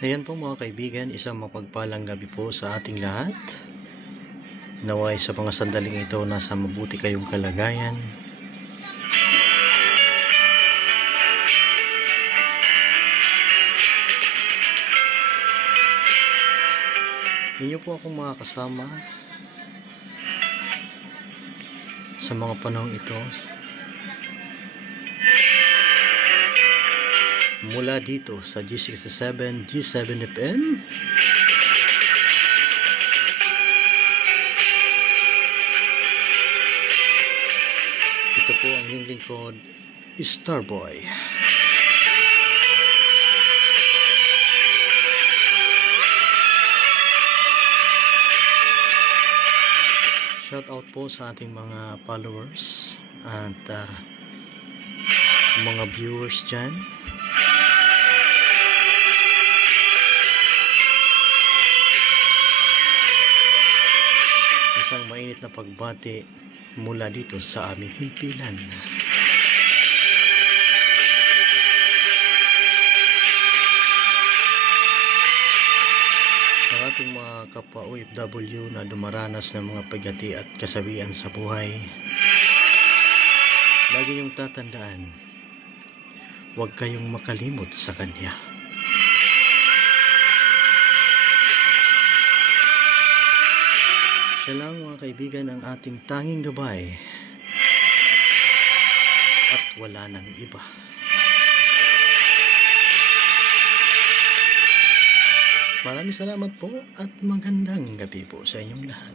Ayan po mga kaibigan, isang mapagpalang gabi po sa ating lahat. Naway sa mga sandaling ito nasa mabuti kayong kalagayan. Inyo po akong makakasama sa mga panahong ito mula dito sa G67, G7FM. Ito po ang inyong lingkod, Starboy. Shout out po sa ating mga followers at ah, mga viewers dyan. Isang mainit na pagbati mula dito sa aming himpilan. Sa ating mga kapwa OFW na dumaranas ng mga pagati at kasabihan sa buhay, lagi niyong tatandaan, huwag kayong makalimot sa Kanya. Siya lang mga kaibigan ang ating tanging gabay at wala nang iba. Maraming salamat po at magandang gabi po sa inyong lahat.